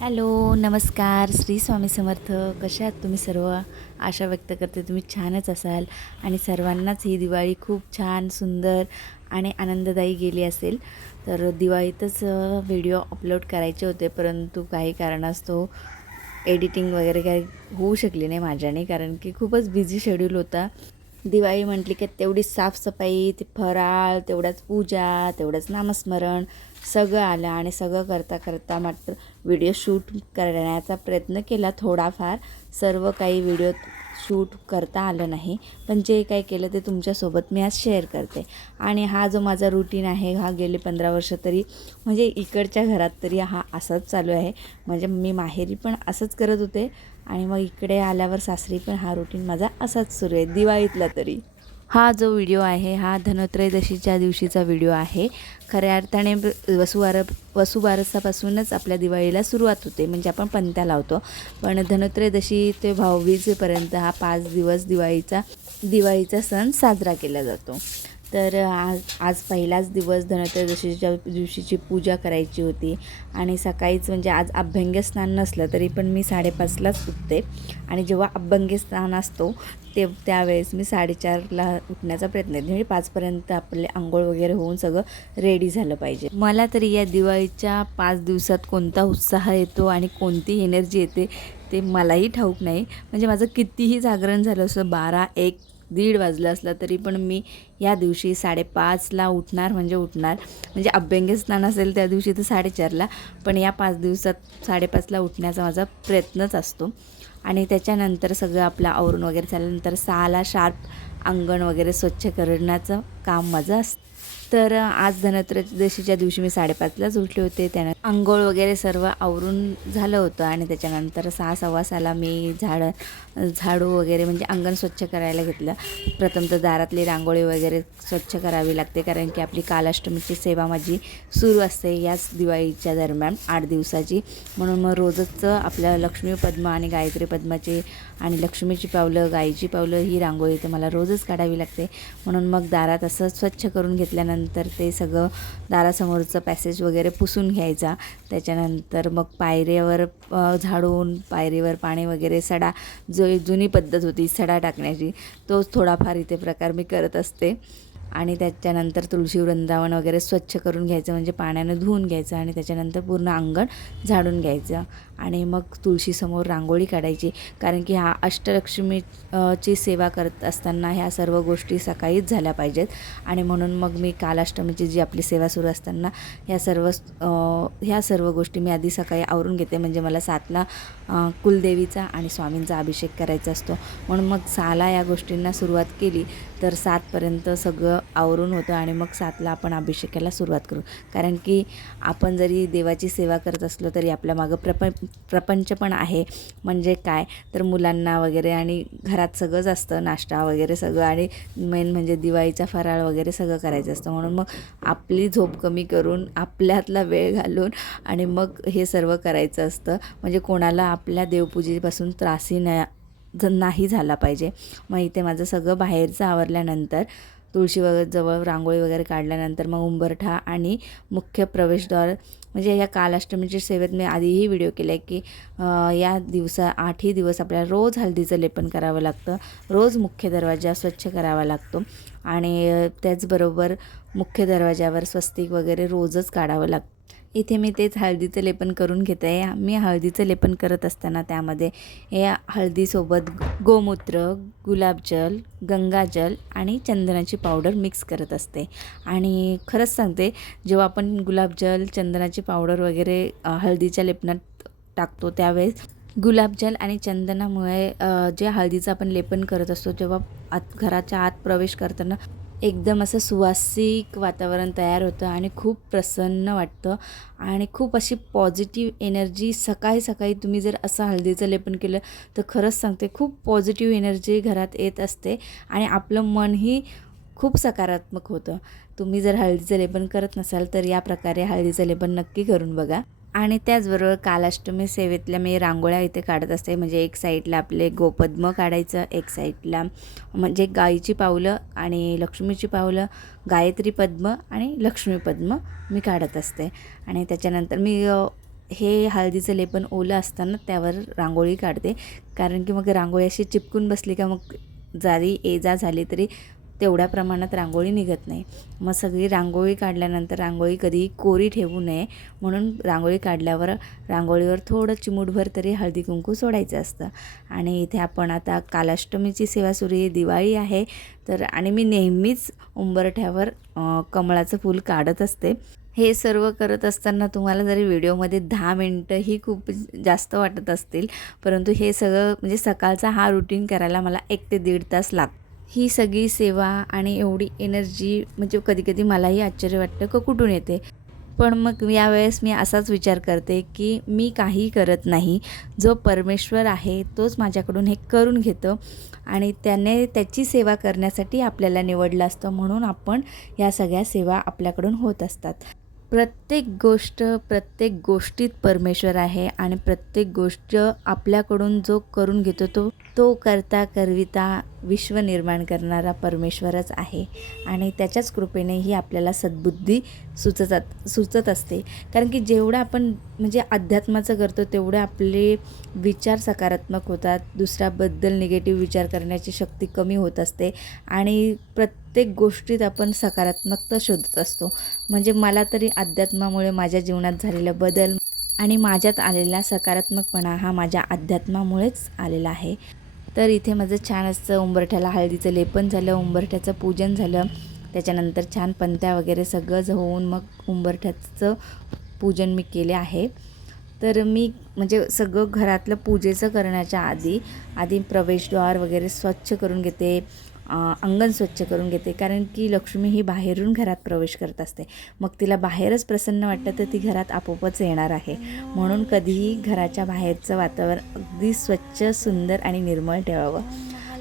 Hello नमस्कार. श्री स्वामी समर्थ. कशा आहात तुम्ही सर्व? आशा व्यक्त करते तुम्ही छानच असाल आणि सर्वांनाच ही दिवाळी खूप छान सुंदर आणि आनंददायी गेली असेल. तर दिवाळीतच व्हिडिओ अपलोड करायचे होते परंतु काही कारणास्तव एडिटिंग वगैरे काही होऊ शकली नाही माझ्याने कारण की खूपच बिझी शेड्यूल होता. दिवाळी म्हटली की तेवढी साफसफाई ते फराळ तेवढ्याच पूजा तेवढंच नामस्मरण सगळं आलं आणि सगळं करता करता मात्र व्हिडिओ शूट करण्याचा प्रयत्न केला थोडाफार. सर्व काही व्हिडिओ शूट करता आलं नाही. पण जे काही केलं ते तुमच्यासोबत मी आज शेअर करते. आणि हा जो माझा रुटीन आहे हा गेले पंधरा वर्ष तरी म्हणजे इकडच्या घरात तरी हा असाच चालू आहे. म्हणजे मी माहेरी पण असंच करत होते आणि मग इकडे आल्यावर सासरी पण हा रुटीन माझा असाच सुरू आहे दिवाळीतला तरी. हा जो व्हिडिओ आहे हा धनत्रयोदशीच्या दिवशीचा व्हिडिओ आहे. खऱ्या अर्थाने वसुवार वसुबारसापासूनच आपल्या दिवाळीला सुरुवात होते म्हणजे आपण पंत्या लावतो. पण धनत्रयोदशी ते भाऊबीजेपर्यंत हा पाच दिवस दिवाळीचा दिवाळीचा सण साजरा केला जातो. तर आज आज पहिलाच दिवस धनत्रयोदशीच्या दिवशीची पूजा करायची होती. आणि सकाळीच म्हणजे आज अभ्यंग स्नान नसलं तरी पण मी साडेपाचलाच उठते. आणि जेव्हा अभ्यंगस्नान असतो ते त्यावेळेस मी साडेचारला उठण्याचा प्रयत्न करते. म्हणजे पाचपर्यंत आपले आंघोळ वगैरे होऊन सगळं रेडी झालं पाहिजे. मला तरी या दिवाळीच्या पाच दिवसात कोणता उत्साह येतो आणि कोणती एनर्जी येते ते मलाही ठाऊक नाही. म्हणजे माझं कितीही जागरण झालं असं बारा एक दीड वाजलं असलं तरी पण मी या दिवशी साडेपाचला उठणार म्हणजे उठणार. म्हणजे अभ्यंग स्नान असेल त्या दिवशी तर साडेचारला पण या पाच दिवसात साडेपाचला उठण्याचा माझा प्रयत्नच असतो. आणि त्याच्यानंतर सगळं आपलं आवरून वगैरे झाल्यानंतर सहाला शार्प अंगण वगैरे स्वच्छ करण्याचं काम माझं असतं. तर आज धनत्रयोदशीच्या दिवशी मी साडेपाचलाच उठले होते. त्यानं आंघोळ वगैरे सर्व आवरून झालं होतं आणि त्याच्यानंतर सहा सव्वा मी झाड झाडू वगैरे म्हणजे अंगण स्वच्छ करायला घेतलं. प्रथम तर दारातली रांगोळी वगैरे स्वच्छ करावी लागते कारण की आपली कालाष्टमीची सेवा माझी सुरू असते याच दिवाळीच्या दरम्यान आठ दिवसाची. म्हणून मग रोजच आपल्या लक्ष्मी पद्म आणि गायत्री पद्माची आणि लक्ष्मीची पावलं गाईची पावलं ही रांगोळी तर मला रोजच काढावी लागते. म्हणून मग दारात असं स्वच्छ करून घेतल्यानंतर ते सगळं दारासमोरचं पॅसेज वगैरे पुसून घ्यायचा. त्याच्यानंतर मग पायऱ्यावर झाडून पायरीवर पाणी वगैरे सडा. जो जुनी पद्धत होती सडा टाकण्याची तोच थोडाफार इथे प्रकार मी करत असते. आणि त्याच्यानंतर तुळशी वृंदावन वगैरे स्वच्छ करून घ्यायचं म्हणजे पाण्यानं धुवून घ्यायचं आणि त्याच्यानंतर पूर्ण अंगण झाडून घ्यायचं. आणि मग तुळशीसमोर रांगोळी काढायची. कारण की हा अष्टलक्ष्मी ची सेवा करत असताना ह्या सर्व गोष्टी सकाळीच झाल्या पाहिजेत. आणि म्हणून मग मी कालाष्टमीची जी आपली सेवा सुरू असताना ह्या सर्व ह्या सर्व गोष्टी मी आधी सकाळी आवरून घेते. म्हणजे मला सातला कुलदेवीचा आणि स्वामींचा अभिषेक करायचा असतो. म्हणून मग सहाला या गोष्टींना सुरुवात केली. तर सातपर्यंत सगळं आवरून होतं आणि मग सातला आपण अभिषेकाला सुरुवात करू. कारण की आपण जरी देवाची सेवा करत असलो तरी आपल्या मागं प्रप प्रपंच पण आहे. म्हणजे काय? तर मुलांना वगैरे आणि घरात सगळंच असतं. नाश्ता वगैरे सगळं आणि मेन म्हणजे दिवाळीचा फराळ वगैरे सगळं करायचं असतं. म्हणून मग आपली झोप कमी करून आपल्यातला वेळ घालून आणि मग हे सर्व करायचं असतं. म्हणजे कोणाला आपल्या देवपूजेपासून त्रासही नाही नाही झाला पाहिजे. मग इथे माझं सगळं बाहेरचं आवरल्यानंतर तुळशी वगैरे जवळ रांगोळी वगैरे काढल्यानंतर मग उंबरठा आणि मुख्य प्रवेशद्वार म्हणजे या कालाष्टमीच्या सेवेत मी आधीही व्हिडिओ केला आहे की या दिवसा आठही दिवस आपल्याला रोज हळदीचं लेपन करावं लागतं. रोज मुख्य दरवाजा स्वच्छ करावा लागतो. आणि त्याचबरोबर मुख्य दरवाज्यावर स्वस्तिक वगैरे रोजच काढावं लागतं. इथे मी तेच हळदीचं लेपन करून घेत. आहे मी हळदीचं लेपन करत असताना त्यामध्ये हे हळदीसोबत गोमूत्र गुलाबजल गंगाजल आणि चंदनाची पावडर मिक्स करत असते. आणि खरंच सांगते जेव्हा आपण गुलाबजल चंदनाची पावडर वगैरे हळदीच्या लेपनात टाकतो त्यावेळेस गुलाबजल आणि चंदनामुळे जे हळदीचं आपण लेपन करत असतो तेव्हा आत घराच्या आत प्रवेश करताना एकदम असं सुवासिक वातावरण तयार होतं आणि खूप प्रसन्न वाटतं. आणि खूप अशी पॉझिटिव्ह एनर्जी सकाळी सकाळी तुम्ही जर असं हळदीचं लेपन केलं तर खरंच सांगते खूप पॉझिटिव्ह एनर्जी घरात येत असते आणि आपलं मनही खूप सकारात्मक होतं. तुम्ही जर हळदीचं लेपन करत नसाल तर या प्रकारे हळदीचं लेपन नक्की करून बघा. आणि त्याचबरोबर कालाष्टमी सेवेतल्या मी रांगोळ्या इथे काढत असते. म्हणजे एक साईडला आपले गोपद्म काढायचं एक साईडला म्हणजे गाईची पावलं आणि लक्ष्मीची पावलं गायत्री पद्म आणि लक्ष्मी पद्म मी काढत असते. आणि त्याच्यानंतर मी हे हळदीचं लेपन ओलं असताना त्यावर रांगोळी काढते. कारण की मग रांगोळी अशी चिपकून बसली का मग जारी ये जा झाली तरी तेवढ्या प्रमाणात रांगोळी निघत नाही. मग सगळी रांगोळी काढल्यानंतर रांगोळी कधीही कोरी ठेवू नये. म्हणून रांगोळी काढल्यावर रांगोळीवर थोडं चिमूटभर तरी हळदी कुंकू सोडायचं असतं. आणि इथे आपण आता कालाष्टमीची सेवा सुरू आहे दिवाळी आहे. तर आणि मी नेहमीच उंबरठ्यावर कमळाचं फूल काढत असते. हे सर्व करत असताना तुम्हाला जरी व्हिडिओमध्ये दहा मिनटंही खूप जास्त वाटत असतील परंतु हे सगळं म्हणजे सकाळचा हा रुटीन करायला मला एक ते दीड तास लागतो. ही सगळी सेवा आणि एवढी एनर्जी म्हणजे कधी कधी मलाही आश्चर्य वाटतं का कुठून येते. पण मग यावेळेस मी असाच विचार करते की मी काही करत नाही. जो परमेश्वर आहे तोच माझ्याकडून हे करून घेतो आणि त्याने त्याची सेवा करण्यासाठी आपल्याला निवडलं असतं म्हणून आपण या सगळ्या सेवा आपल्याकडून होत असतात. प्रत्येक गोष्ट प्रत्येक गोष्टीत परमेश्वर आहे आणि प्रत्येक गोष्ट आपल्याकडून जो करून घेतो तो तो करता करविता विश्व निर्माण करणारा परमेश्वरच आहे. आणि त्याच्याच कृपेने ही आपल्याला सद्बुद्धी सुचत सुचत असते. कारण की जेवढं आपण म्हणजे अध्यात्माचं करतो तेवढे आपले विचार सकारात्मक होतात. दुसऱ्याबद्दल निगेटिव्ह विचार करण्याची शक्ती कमी होत असते. आणि प्रत्येक गोष्टीत आपण सकारात्मकता शोधत असतो. म्हणजे मला तरी अध्यात्मामुळे माझ्या जीवनात झालेला बदल आणि माझ्यात आलेला सकारात्मकपणा हा माझ्या अध्यात्मामुळेच आलेला आहे. तर इथे माझं छान असं उंबरठ्याला हळदीचं लेपन झालं उंबरठ्याचं पूजन झालं. त्याच्यानंतर छान पंत्या वगैरे सगळं होऊन मग उंबरठ्याचं पूजन मी केले आहे. तर मी म्हणजे सगळं घरातलं पूजेचं करण्याच्या आधी आधी प्रवेशद्वार वगैरे स्वच्छ करून घेते. अंगण स्वच्छ करून घेते. कारण की लक्ष्मी ही बाहेरून घरात प्रवेश करत असते. मग तिला बाहेरच प्रसन्न वाटतं तर ती घरात आपोआपच येणार आहे. म्हणून कधीही घराच्या बाहेरचं वातावरण अगदी स्वच्छ सुंदर आणि निर्मळ ठेवावं.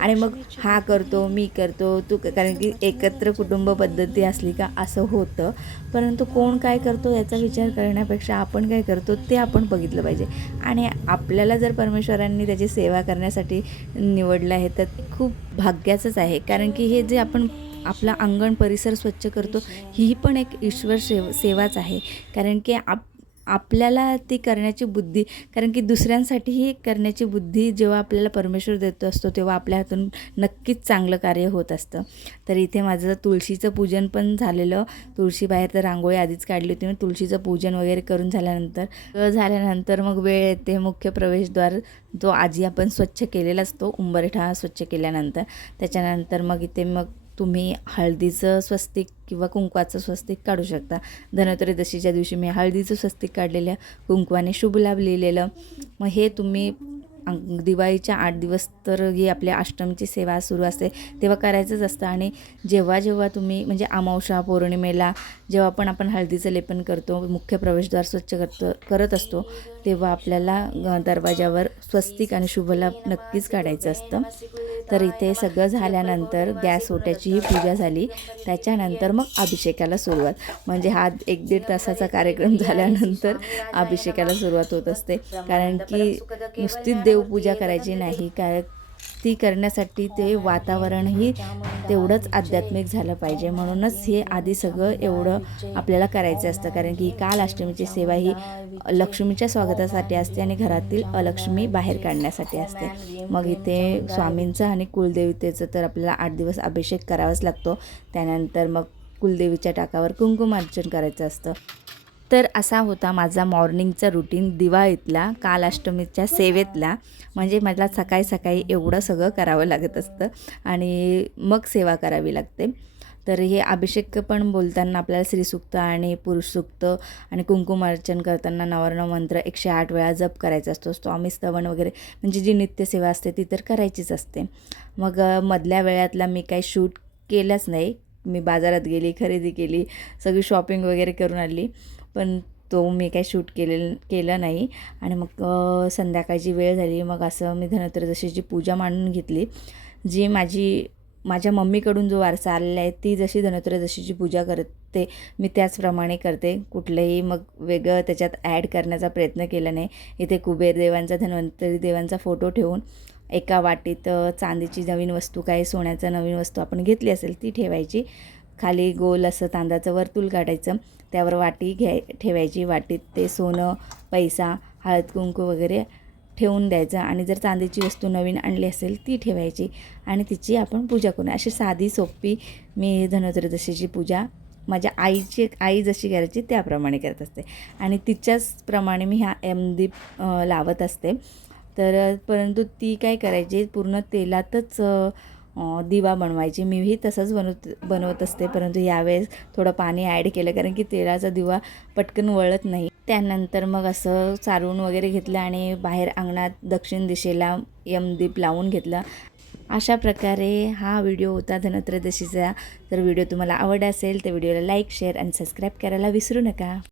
आणि मग हा करतो मी करतो तू क- कारण की एकत्र कुटुंब पद्धती असली का असं होतं. परंतु कोण काय करतो याचा विचार करण्यापेक्षा आपण काय करतो ते आपण बघितलं पाहिजे. आणि आपल्याला जर परमेश्वरांनी त्याची सेवा करण्यासाठी निवडलं आहे तर खूप भाग्याचंच आहे. कारण की हे जे आपण आपला अंगण परिसर स्वच्छ करतो ही पण एक ईश्वर सेव सेवाच आहे. कारण की आप आपल्याला ती करण्याची बुद्धी कारण की दुसऱ्यांसाठीही करण्याची बुद्धी जेव्हा आपल्याला परमेश्वर देतो असतो तेव्हा आपल्या हातून नक्कीच चांगलं कार्य होत असतं. तर इथे माझं तुळशीचं पूजन पण झालेलं. तुळशी बाहेर तर रांगोळी आधीच काढली होती. मी तुळशीचं पूजन वगैरे करून झाल्यानंतर झाल्यानंतर मग वेळ येते मुख्य प्रवेशद्वार जो आजी आपण स्वच्छ केलेला असतो. उंबरठा स्वच्छ केल्यानंतर. त्याच्यानंतर मग इथे मग तुम्ही हळदीचं स्वस्तिक किंवा कुंकवाचं स्वस्तिक काढू शकता. धनत्रयोदशीच्या दिवशी मी हळदीचं स्वस्तिक काढलेलं कुंकवाने शुभ लाभ लिहिलेलं. मग हे तुम्ही दिवाळीच्या आठ दिवस तर ही आपल्या अष्टमीची सेवा सुरू असते. तेव्हा करायचंच असतं. आणि जेव्हा जेव्हा तुम्ही म्हणजे अमावशा पौर्णिमेला जेव्हा पण आपण हळदीचं लेपन करतो मुख्य प्रवेशद्वार स्वच्छ करतो करत असतो तेव्हा आपल्याला दरवाजावर स्वस्तिक आणि शुभलाभ नक्कीच काढायचं असतं. तर इथे सगळं झाल्यानंतर गॅस ओट्याचीही पूजा झाली. त्याच्यानंतर मग अभिषेकाला सुरुवात. म्हणजे हा एक दीड तासाचा कार्यक्रम झाल्यानंतर अभिषेकाला सुरुवात होत असते. कारण की नुसतीच देवपूजा करायची नाही कारण ती करण्यासाठी ते वातावरणही तेवढंच आध्यात्मिक झालं पाहिजे. म्हणूनच हे आधी सगळं एवढं आपल्याला करायचं असतं. कारण की काल अष्टमीची सेवा ही लक्ष्मीच्या स्वागतासाठी असते आणि घरातील अलक्ष्मी बाहेर काढण्यासाठी असते. मग इथे स्वामींचं आणि कुलदेवतेचं तर आपल्याला आठ दिवस अभिषेक करावाच लागतो. त्यानंतर मग कुलदेवीच्या टाकावर कुंकुमार्चन करायचं असतं. तर असा होता माझा मॉर्निंगचा रुटीन दिवाळीतला काल अष्टमीच्या सेवेतला. म्हणजे मला सकाळी सकाळी एवढं सगळं करावं लागत असतं आणि मग सेवा करावी लागते. तर हे अभिषेक पण बोलताना आपल्याला श्रीसुक्त आणि पुरुषसुक्त आणि कुंकुमार्चन करताना नवर्ण मंत्र एकशे आठ वेळा जप करायचा असतो. स्वामी स्तवन वगैरे म्हणजे जी नित्यसेवा असते ती तर करायचीच असते. मग मधल्या वेळातला मी काही शूट केलंच नाही. मी बाजारात गेली खरेदी केली सगळी शॉपिंग वगैरे करून आली. पण तो मी काही शूट केले केलं नाही. आणि मग संध्याकाळची वेळ झाली. मग असं मी धनत्रयोदशीची पूजा मांडून घेतली जी माझी माझ्या मम्मीकडून जो वारसा आलेला आहे ती जशी धनत्रयोदशीची पूजा करते मी त्याचप्रमाणे करते. कुठलंही मग वेगळं त्याच्यात ॲड करण्याचा प्रयत्न केला नाही. इथे कुबेर देवांचा धन्वंतरी देवांचा फोटो ठेवून एका वाटीत चांदीची नवीन वस्तू काय सोन्याचं नवीन वस्तू आपण घेतली असेल ती ठेवायची. खाली गोल असं तांदळाचं वर्तुळ काढायचं. त्यावर वाटी घ्याय ठेवायची. वाटीत ते सोनं पैसा हळद कुंकू वगैरे ठेवून द्यायचं. आणि जर चांदीची वस्तू नवीन आणली असेल ती ठेवायची. आणि तिची आपण पूजा करू. अशी साधी सोपी मी धनत्रयोदशीची पूजा माझ्या आईची आई जशी करायची त्याप्रमाणे करत असते. आणि तिच्याचप्रमाणे मी हा एमदीप लावत असते. तर परंतु ती काय करायची? पूर्ण तेलातच दिवा बनवायची. मीही तसंच बनवत बनवत असते. परंतु यावेळेस थोडं पाणी ॲड केलं कारण की तेलाचा दिवा पटकन वळत नाही. त्यानंतर मग असं सारून वगैरे घेतलं आणि बाहेर अंगणात दक्षिण दिशेला यमदीप लावून घेतलं. अशा प्रकारे हा व्हिडिओ होता धनत्रयोदशीचा. जर व्हिडिओ तुम्हाला आवड असेल तर व्हिडिओला लाईक शेअर आणि सबस्क्राईब करायला विसरू नका.